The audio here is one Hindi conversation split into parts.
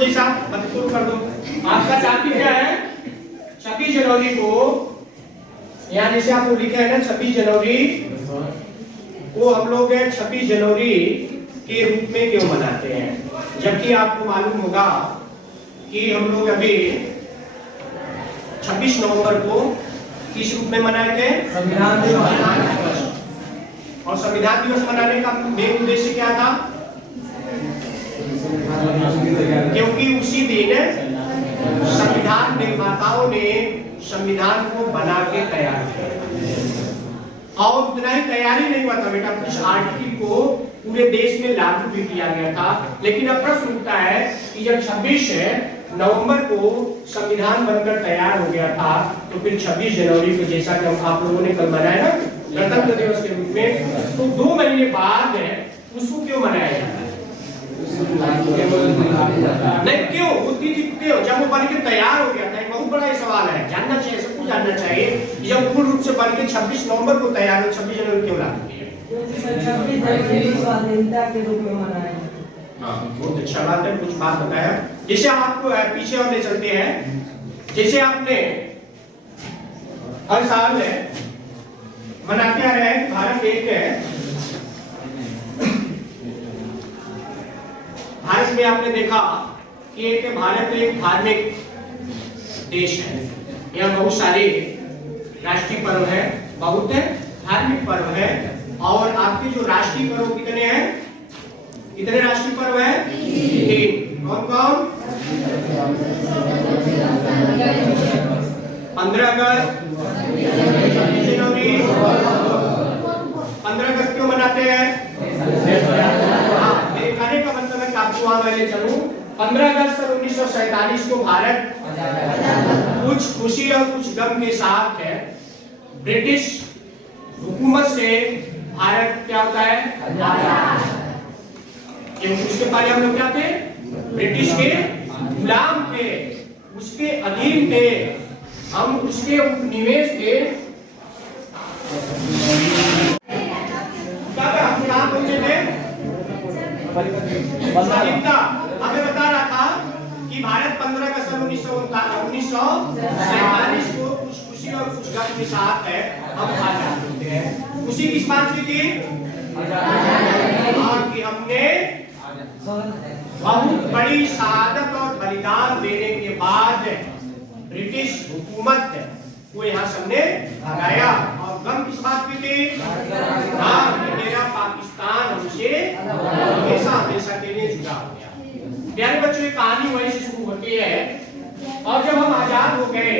जी साहब मत शुरू कर दो। आपका टॉपिक क्या है? 26 जनवरी को, यहाँ जैसे आपको लिखा है ना 26 जनवरी को हम लोग 26 जनवरी के रूप में क्यों मनाते हैं, जबकि आपको मालूम होगा कि हम लोग अभी 26 नवंबर को किस रूप में मनाए थे? संविधान दिवस। और संविधान दिवस मनाने का मेन उद्देश्य क्या था? क्योंकि उसी दिन संविधान निर्माताओं ने संविधान को बना के तैयार किया। और उतना ही तैयारी नहीं हुआ था बेटा, कुछ आर्टिकल को पूरे देश में लागू भी किया गया था। लेकिन अब प्रश्न उठता है कि जब 26 नवंबर को संविधान बनकर तैयार हो गया था, तो फिर 26 जनवरी को जैसा कि आप लोगों ने कल मनाया ना गणतंत्र दिवस के रूप में, तो 2 महीने बाद उसको क्यों मनाया जाता है? नहीं क्यों? वो तिथि क्यों? जब वो बन के तैयार हो गया था, एक बहुत बड़ा सवाल है, जानना चाहिए, सबको जानना चाहिए कि जब पूर्ण रूप से बन के 26 नवंबर को तैयार हो, 26 जनवरी क्यों लागू किया? 26 जनवरी स्वाधीनता के रूप में मनाया। हाँ, बहुत अच्छा बात है, कुछ बात बताया। जैसे आपको पीछे और ले चलते हैं, जैसे आपने हर साल मनाते आ रहे हैं भारत में आपने देखा कि भारत एक धार्मिक देश है। यहाँ बहुत सारे राष्ट्रीय पर्व है, बहुत धार्मिक पर्व है। और आपके जो राष्ट्रीय पर्व कितने हैं? कितने राष्ट्रीय पर्व है? 3। कौन कौन? 15 अगस्त, 26 जनवरी। 15 अगस्त क्यों मनाते हैं? मेरे कहने का मतलब है कि आपको वहां मैं ले चलूं। 15 अगस्त 1947 को भारत कुछ खुशी और कुछ गम के साथ ब्रिटिश हुकूमत से भारत क्या होता है? आजाद। उसके पहले हम लोग क्या थे? ब्रिटिश के गुलाम थे, उसके अधीन थे, हम उसके उपनिवेश थे। हम कहाँ पहुंचे थे? स्वाधीनता। हमें बता रहा था कि भारत 15 अगस्त 1947 को कुछ खुशी और कुछ गम के साथ हम आजाद होते हैं। खुशी किस बात की थी? कि हमने बहुत बड़ी शहादत और बलिदान देने के बाद ब्रिटिश हुकूमत को यहाँ सबने भगाया। और गम किस बात की थी? मेरा पाकिस्तान हमसे हमेशा हमेशा के लिए जुड़ा हो गया। प्यारे बच्चों, ये कहानी वहीं से शुरू होती है। और जब हम आजाद हो गए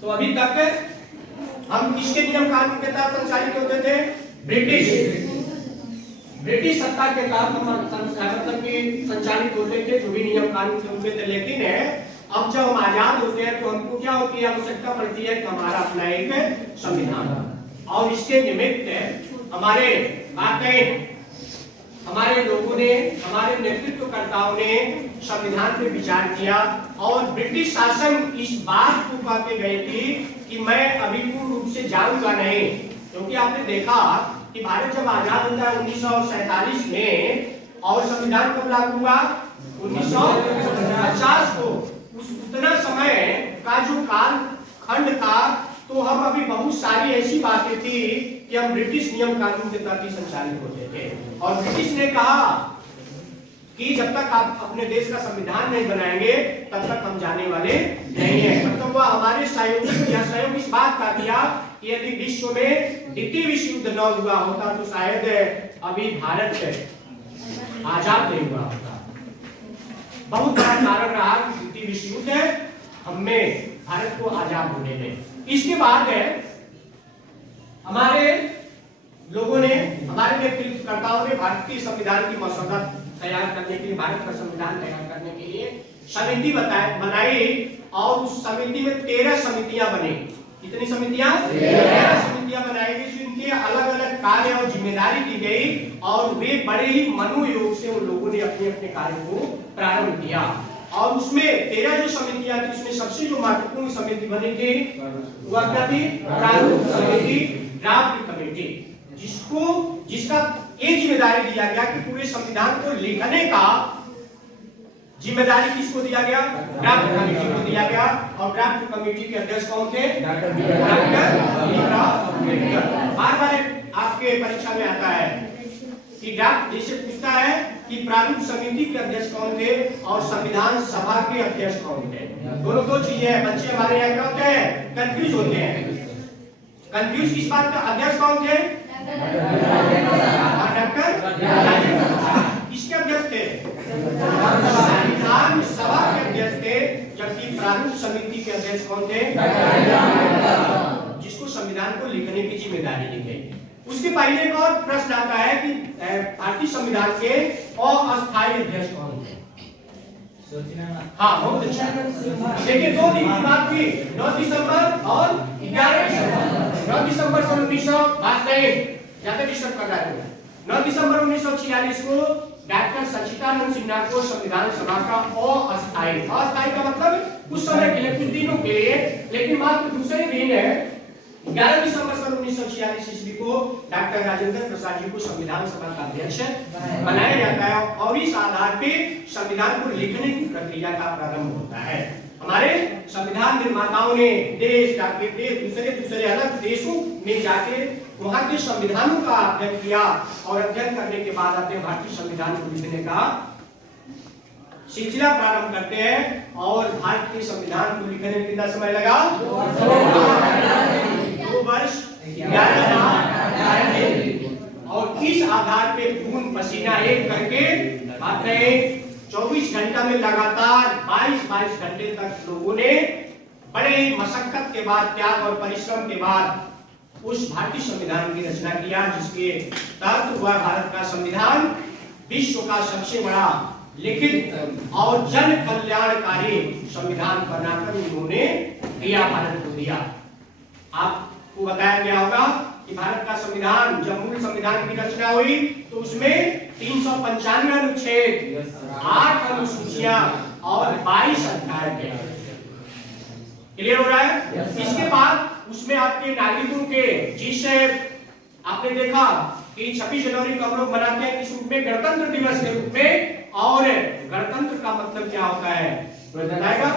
तो अभी तक हम किसके नियम कानून के तहत संचालित होते थे? ब्रिटिश सत्ता के तहत हम मतलब कि संचालित होते थे, जो भी नियम कानून थे उनके थे। लेकिन अब जब हम आजाद होते हैं तो हमको क्या होती है? आवश्यकता पड़ती है कि हमारा अपना एक संविधान। और इसके निमित्त हमारे हमारे लोगों ने, हमारे नेतृत्वकर्ताओं ने संविधान पे विचार किया। और ब्रिटिश शासन इस बात को कहते गए थे कि मैं अभी पूर्ण रूप से जाऊंगा नहीं, क्योंकि आपने देखा कि भारत जब आजाद होता है 1947 में, और संविधान कब लागू हुआ? 1950 को। उतना समय का जो काल खंड था, तो हम अभी बहुत सारी ऐसी बातें थी कि हम ब्रिटिश नियम कानून के तहत संचालित होते थे। और ब्रिटिश ने कहा कि जब तक आप अपने देश का संविधान नहीं बनाएंगे तब तक हम जाने वाले नहीं हैं। मतलब वह हमारे सहयोग इस बात का किया कि यदि विश्व में द्वितीय विश्व युद्ध न हुआ होता तो शायद अभी भारत आजाद नहीं हुआ होता। बहुत बड़ा कारण रहा कि द्वितीय विश्व युद्ध हमें भारत को आजाद होने दें। इसके बाद हमारे लोगों ने, हमारे नेतृत्वकर्ताओं ने भारतीय संविधान की मसौदा तैयार करने के लिए, भारत का संविधान तैयार करने के लिए समिति बनाई। और उस समिति में 13 समितियां बनी। कितनी समितियां? 13 समितियां बनाई गई, जिनके अलग अलग कार्य और जिम्मेदारी दी गई। और वे बड़े ही मनोयोग से उन लोगों ने अपने अपने कार्य को प्रारंभ किया। और उसमें 13 जो समितियां थी, उसमें सबसे जो महत्वपूर्ण समिति बनी थी वह क्या थी? प्रारूप समिति, ड्राफ्ट कमेटी, जिसका एक जिम्मेदारी दिया गया कि पूरे संविधान को लिखने का जिम्मेदारी किसको दिया गया? ड्राफ्ट कमेटी को दिया गया। और ड्राफ्ट कमेटी के अध्यक्ष कौन थे? डॉक्टर भीमराव अम्बेडकर। बार बार आपके परीक्षा में आता है कि ड्राफ्ट जैसे पूछता है कि प्रारूप समिति के अध्यक्ष कौन थे और संविधान सभा के अध्यक्ष कौन थे। दोनों दो चीजें हैं। बच्चे हमारे यहाँ क्या होते हैं? कंफ्यूज होते हैं। कंफ्यूज किस बात का? अध्यक्ष कौन थे? किसके अध्यक्ष थे? संविधान सभा के अध्यक्ष थे। जबकि प्रारूप समिति के अध्यक्ष कौन थे? जिसको संविधान को लिखने की जिम्मेदारी दी गई। उसके पहले एक और प्रश्न आता है कि भारतीय संविधान के अस्थायी अध्यक्ष कौन थे? हाँ, बहुत अच्छा। देखिए, 2 दिन की बात थी, 9 दिसंबर और 11 दिसंबर। 9 दिसंबर सन 1900 बात नहीं, ज्यादा डिस्टर्ब कर रहा है। 9 दिसंबर 1946 को डॉक्टर सच्चिदानंद सिन्हा को संविधान सभा का अस्थायी का मतलब उस समय के लिए कुछ दिनों के लिए, लेकिन मात्र दूसरे दिन है 11 दिसंबर सन 1946 ईस्वी को डॉक्टर राजेंद्र प्रसाद जी को संविधान सभा का अध्यक्ष बनाया जाता है। और इस आधार पे संविधान को लिखने की प्रक्रिया का प्रारंभ होता है। हमारे संविधान निर्माताओं ने देश जाके दूसरे अलग देशों में जाके वहां के संविधानों का अध्ययन किया और अध्ययन करने के बाद अपने भारतीय संविधान को लिखने का सिलसिला प्रारंभ करते हैं। और भारत के संविधान को लिखने में कितना समय लगा? 2 वर्ष 11 माह। और इस आधार पे खून पसीना एक करके मात्र 24 घंटा में लगातार 22 घंटे तक लोगों ने बड़े मशक्कत के बाद, त्याग और परिश्रम के बाद उस भारतीय संविधान की रचना किया, जिसके तहत हुआ भारत का संविधान विश्व का सबसे बड़ा लिखित और जन कल्याणकारी संविधान बनाकर उन्होंने दिया, भारत को दिया। आपको बताया गया होगा कि भारत का संविधान, जब मूल संविधान की रचना हुई तो उसमें 395 अनुच्छेद, 8 अनुसूचियां और 22 अध्याय थे। क्लियर हो रहा है? इसके बाद उसमें आपके नागरिकों के, जिससे आपने देखा कि 26 जनवरी को हम लोग मनाते हैं किस रूप में? गणतंत्र दिवस के रूप में। और गणतंत्र का मतलब क्या होता है बताएगा?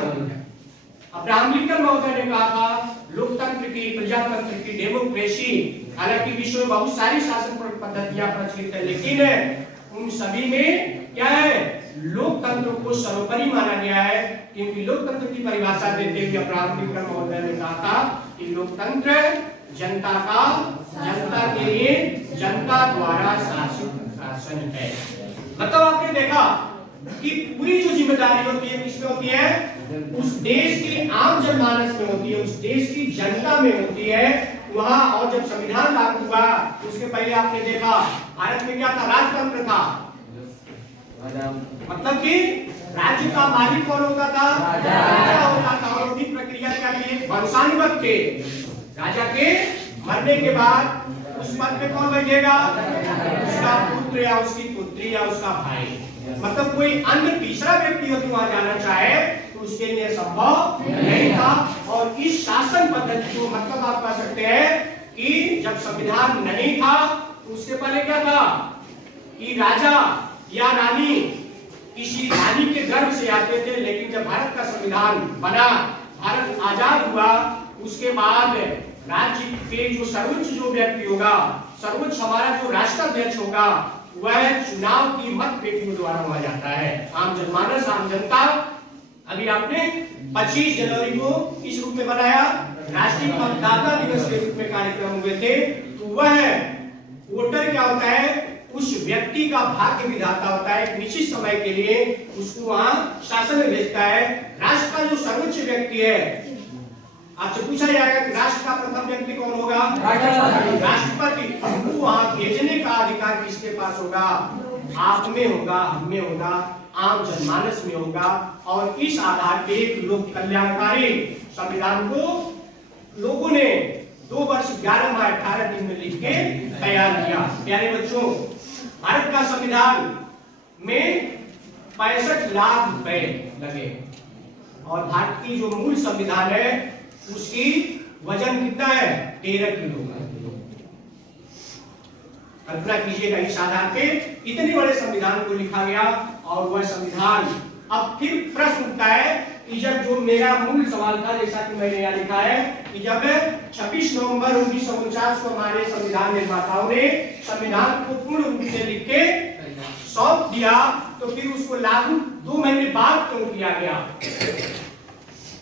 अब्राहम लिंकन महोदय ने कहा था लोकतंत्र की, प्रजातंत्र की, डेमोक्रेसी, हालांकि विश्व में बहुत सारी शासन पद्धतियां प्रचलित है, लेकिन उन सभी में क्या है? लोकतंत्र को सर्वोपरि माना गया है। क्योंकि लोकतंत्र की परिभाषा देते हुए अब्राहम लिंकन महोदय ने कहा था कि लोकतंत्र जनता का, जनता के लिए, जनता द्वारा शासित शासन है। मतलब आपने देखा कि पूरी जो जिम्मेदारी होती है किसमें होती है? उस देश की आम जनमानस में होती है, उस देश की जनता में होती है वहां। और जब संविधान लागू हुआ उसके पहले आपने देखा भारत में क्या था? राजतंत्र था। मतलब कि राज्य का मालिक कौन होता था? राजा होता था। और उसकी प्रक्रिया क्या थी? वंशानुगत थे। राजा के मरने के बाद उस पद पे कौन बैठेगा? उसका पुत्र या उसकी पुत्री या उसका भाई। मतलब कोई अन्य तीसरा व्यक्ति यदि वहां जाना चाहे तो उसके लिए संभव नहीं था। और इस शासन पद्धति को मतलब आप कह सकते हैं कि जब संविधान नहीं था तो उसके पहले क्या था कि राजा या रानी किसी रानी के गर्भ से आते थे। लेकिन जब भारत का संविधान बना, भारत आजाद हुआ, उसके बाद राज्य के जो सर्वोच्च जो व्यक्ति होगा, सर्वोच्च हमारा जो राष्ट्राध्यक्ष होगा, वह चुनाव की मत पेटियों द्वारा हुआ जाता है। आम जनमानस, आम जनता। अभी आपने 25 जनवरी को किस रूप में बनाया? राष्ट्रीय मतदाता दिवस के रूप में कार्यक्रम हुए थे। तो वह वोटर क्या होता है? उस व्यक्ति का भाग्य विधाता होता है। एक निश्चित समय के लिए उसको वहां शासन में भेजता है। राष्ट्र का जो सर्वोच्च व्यक्ति है, आपसे पूछा जाएगा कि राष्ट्र का प्रथम व्यक्ति कौन होगा? राष्ट्रपति। उनको वहां भेजने का अधिकार किसके पास होगा? आप में होगा, हम में होगा, आम जनमानस में होगा। और इस आधार पे एक लोक कल्याणकारी संविधान को लोगों ने 2 वर्ष 11 माह 18 दिन में लिख के तैयार किया। प्यारे बच्चों, भारत का संविधान में 65 लाख रुपए लगे। और भारत की जो मूल संविधान है उसकी वजन कितना है? 13 किलो। कल्पना कीजिएगा इस आधार पे इतने बड़े संविधान को लिखा गया। और वह संविधान अब फिर प्रश्न उठता है कि जब जो मेरा मूल सवाल था, जैसा कि मैंने यहाँ लिखा है कि जब 26 नवंबर 1949 को हमारे संविधान निर्माताओं ने संविधान को पूर्ण रूप से लिख के सौंप दिया, तो फिर उसको लागू 2 महीने बाद क्यों किया गया?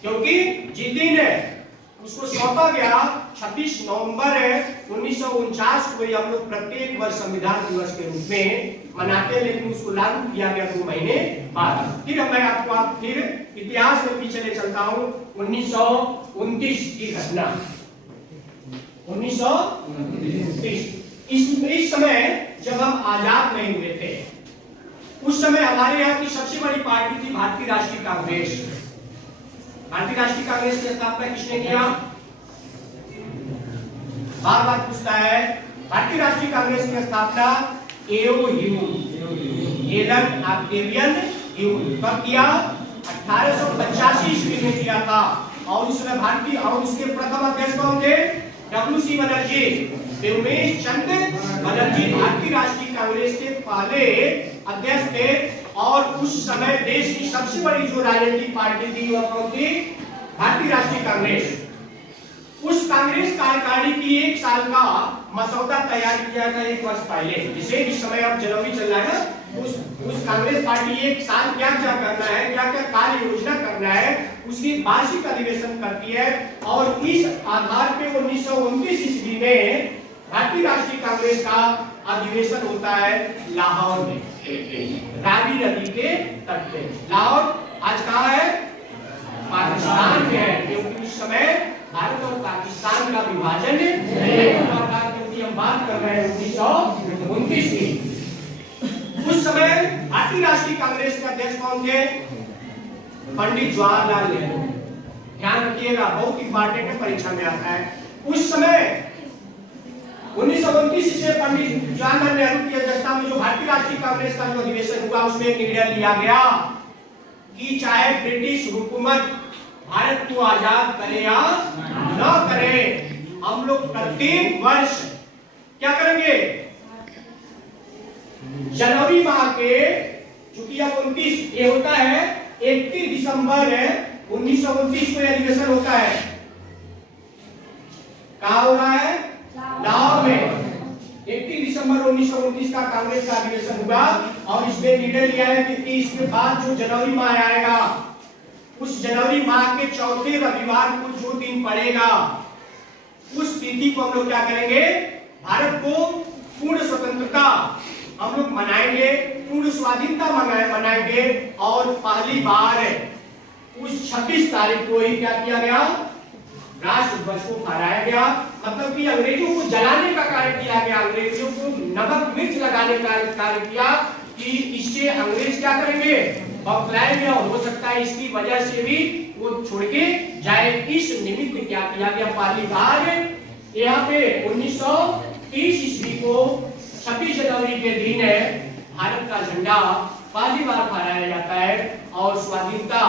क्योंकि जिस दिन उसको सौंपा गया 26 नवंबर 1949 को हम लोग प्रत्येक वर्ष संविधान दिवस के रूप में मनाते हैं, लेकिन उसको लागू किया गया 2 महीने बाद। फिर मैं आपको फिर इतिहास में पीछे ले चलता हूँ 1929 की घटना। 1929 इस समय जब हम आजाद नहीं हुए थे, उस समय हमारे यहाँ की सबसे बड़ी पार्टी थी भारतीय राष्ट्रीय कांग्रेस। भारतीय राष्ट्रीय कांग्रेस की स्थापना किसने किया? बार बार पूछता है। भारतीय राष्ट्रीय कांग्रेस की स्थापना एलन ऑक्टेवियन ह्यूम कब किया? 1885 ईस्वी में किया था। और उसमें भारतीय और उसके प्रथम अध्यक्ष कौन थे? डब्ल्यू.सी. बनर्जी, उमेश चंद्र बनर्जी भारतीय राष्ट्रीय कांग्रेस के पहले अध्यक्ष थे। और उस समय देश की सबसे बड़ी जो राजनीतिक पार्टी थी वह कौन थी? भारतीय राष्ट्रीय कांग्रेस। उस कांग्रेस कार्यकारिणी की 1 साल का मसौदा तैयार किया था 1 वर्ष पहले, जिसे इस समय अब जनवरी चल रहा है ना, उस कांग्रेस पार्टी 1 साल क्या क्या करना है, क्या क्या कार्य योजना करना है, उसकी वार्षिक अधिवेशन करती है। और इस आधार पे 1929 ईस्वी में भारतीय राष्ट्रीय कांग्रेस का अधिवेशन होता है लाहौर में, रावी नदी के तट पे। लाहौर आज कहाँ है? पाकिस्तान में है, क्योंकि उस समय भारत और पाकिस्तान का विभाजन नहीं हुआ था, क्योंकि हम बात कर रहे हैं 1929 की। उस समय भारतीय राष्ट्रीय कांग्रेस के अध्यक्ष कौन थे? पंडित जवाहरलाल नेहरू। ध्यान रखिएगा, बहुत इंपॉर्टेंट है, परीक्षा में आता है। उस समय 1929 से पंडित जवाहरलाल नेहरू की अध्यक्षता में जो भारतीय राष्ट्रीय कांग्रेस का जो अधिवेशन हुआ, उसमें निर्णय लिया गया कि चाहे ब्रिटिश हुकूमत भारत को आजाद करे या न करे, हम लोग प्रत्येक वर्ष क्या करेंगे? जनवरी माह के, चूंकि अब 29 ये होता है 31 दिसंबर 1929 को अधिवेशन होता है। कहाँ हो रहा है? लाहौर में। 31 दिसंबर 1929 का कांग्रेस का अधिवेशन हुआ और इसमें निर्णय लिया है कि इसके बाद जो जनवरी माह आएगा, उस जनवरी माह के चौथे रविवार को जो दिन पड़ेगा, उस तिथि को हम लोग क्या करेंगे? भारत को पूर्ण स्वतंत्रता हम लोग मनाएंगे, पूर्ण स्वाधीनता मनाएंगे। और पहली बार उस 26 तारीख को ही क्या किया गया? राष्ट्रध्वज को फहराया गया। मतलब कि अंग्रेजों को जलाने का कार्य किया गया, अंग्रेजों को नमक मिर्च लगाने का कार्य किया कि इससे अंग्रेज क्या करेंगे? बौखलाएंगे, और हो सकता है इसकी वजह से भी वो छोड़ के जाए। इस निमित्त क्या किया गया? पहली बार यहाँ पे 1930 ईस्वी को 26 जनवरी के दिन भारत का झंडा पहली बार फहराया जाता है और स्वाधीनता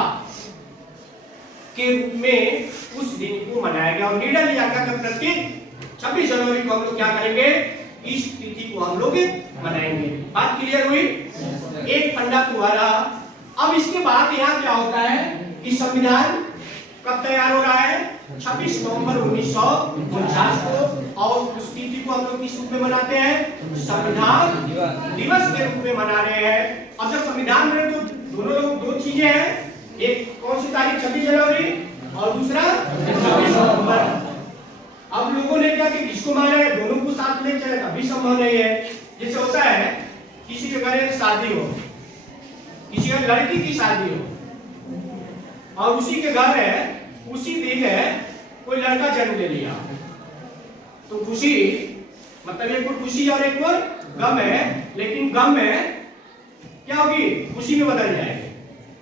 के रूप में उस दिन को मनाया गया। और निर्णय लिया गया कि प्रत्येक 26 जनवरी को हम लोग क्या करेंगे? इस तिथि को हम लोग मनाएंगे। बात क्लियर हुई? एक फंडा तुम्हारा। अब इसके बाद यहाँ क्या होता है कि संविधान कब तैयार हो रहा है? 26 नवंबर 1949 को। और उस तिथि को हम लोग किस रूप में मनाते हैं? संविधान दिवस के रूप में मना रहे हैं। अब जब संविधान में तो दोनों लोग दो चीजें हैं, एक कौन सी तारीख? 26 जनवरी और दूसरा 26 नवंबर। अब लोगों ने क्या कि किसको माना है? दोनों को साथ ले चले, कभी संभव नहीं है। जैसे होता है किसी के घर शादी हो, किसी के लड़की की शादी हो और उसी के घर है उसी दिन है कोई लड़का जन्म ले लिया, तो खुशी मतलब एक और खुशी और एक और गम है। लेकिन गम में क्या होगी? खुशी में बदल जाएगी।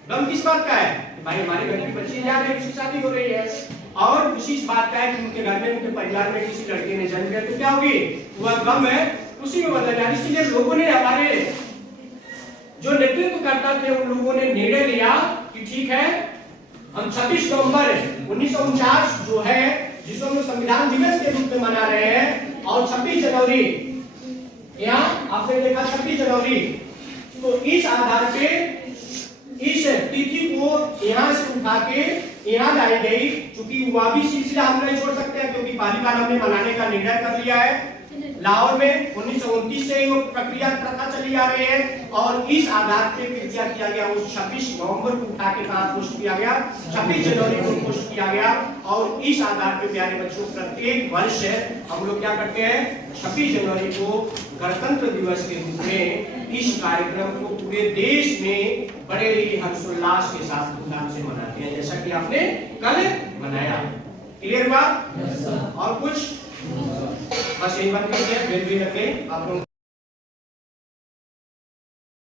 गम किस बात का है? भाई हमारे घर की बच्ची जा रही है, उसकी शादी हो रही है। और खुशी इस बात का है कि उनके घर में, उनके परिवार में किसी लड़के ने जन्म लिया, तो क्या होगी? वह गम है खुशी में बदल जाएगी। इसलिए लोगों ने, हमारे जो नेतृत्व करता थे, उन लोगों ने निर्णय लिया कि ठीक है, हम 26 नवंबर 1949 जो है, जिसको हम संविधान दिवस के रूप में मना रहे हैं, और 26 जनवरी यहाँ आपने देखा 26 जनवरी, तो इस आधार पे इस तिथि को यहाँ से उठा के यहाँ लाई गई, क्योंकि वह भी सिलसिला हम नहीं छोड़ सकते हैं, क्योंकि पहली बार हमने मनाने का निर्णय कर लिया है लाहौर में 1929 से वो प्रक्रिया प्रथा चली आ रही है। और इस आधार पे क्या किया गया, वो 26 नवंबर को उठा के कहा पोस्ट किया गया, 26 जनवरी को पोस्ट किया गया। और इस आधार पे प्यारे बच्चों प्रत्येक वर्ष हम लोग क्या करते हैं, 26 जनवरी को गणतंत्र दिवस के रूप में इस कार्यक्रम को पूरे देश में बड़े ही हर्षोल्लास के साथ धूमधाम से मनाते हैं, जैसा कि आपने कल मनाया। क्लियर बात? और कुछ बस यही बात कही है, फिर भी रखें आप लोग।